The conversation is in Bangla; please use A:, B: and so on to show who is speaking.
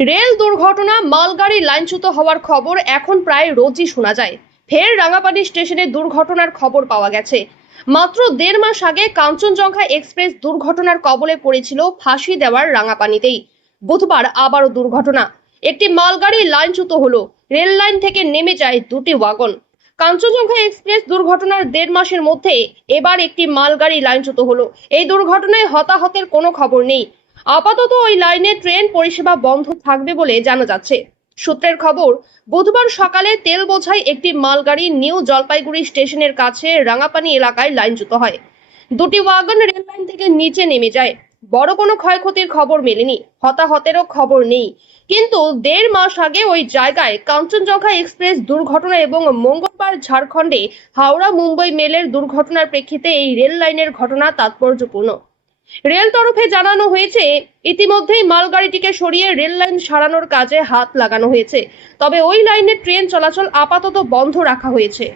A: রেল দুর্ঘটনা, মালগাড়ি লাইনচ্যুত হওয়ার খবর এখন প্রায় রোজই শোনা যায়। ফের রাঙাপানি স্টেশনে দুর্ঘটনার খবর পাওয়া গেছে। মাত্র দেড় মাস আগে কাঞ্চনজঙ্ঘা এক্সপ্রেস দুর্ঘটনার কবলে পড়েছিল, ফাঁসি দেওয়ার রাঙাপানিতেই। বুধবার আবারও দুর্ঘটনা। একটি মালগাড়ি লাইনচ্যুত হলো। রেল লাইন থেকে নেমে যায় দুটি ওয়াগন। কাঞ্চনজঙ্ঘা এক্সপ্রেস দুর্ঘটনার দেড় মাসের মধ্যে এবার একটি মালগাড়ি লাইনচ্যুত হলো। এই দুর্ঘটনায় হতাহতের কোনো খবর নেই। আপাতত ওই লাইনে ট্রেন পরিষেবা বন্ধ থাকবে বলে জানা যাচ্ছে। সূত্রের খবর, বুধবার সকালে তেল বোঝাই একটি মালগাড়ি নিউ জলপাইগুড়ি স্টেশনের কাছে রাঙাপানি এলাকায় লাইনচ্যুত হয়। দুটি ওয়াগন রেল লাইন থেকে নিচে নেমে যায়। বড় কোনো ক্ষয়ক্ষতির খবর মেলেনি। হতাহতেরও খবর নেই। কিন্তু দেড় মাস আগে ওই জায়গায় কাঞ্চনজঙ্ঘা এক্সপ্রেস দুর্ঘটনা এবং মঙ্গলবার ঝাড়খণ্ডে হাওড়া মুম্বই মেলের দুর্ঘটনার প্রেক্ষিতে এই রেল লাইনের ঘটনা তাৎপর্যপূর্ণ। রেল তরফে জানানো হয়েছে, ইতিমধ্যেই মালগাড়িটিকে সরিয়ে রেল লাইন সারানোর কাজে হাত লাগানো হয়েছে। তবে ওই লাইনে ট্রেন চলাচল আপাতত বন্ধ রাখা হয়েছে।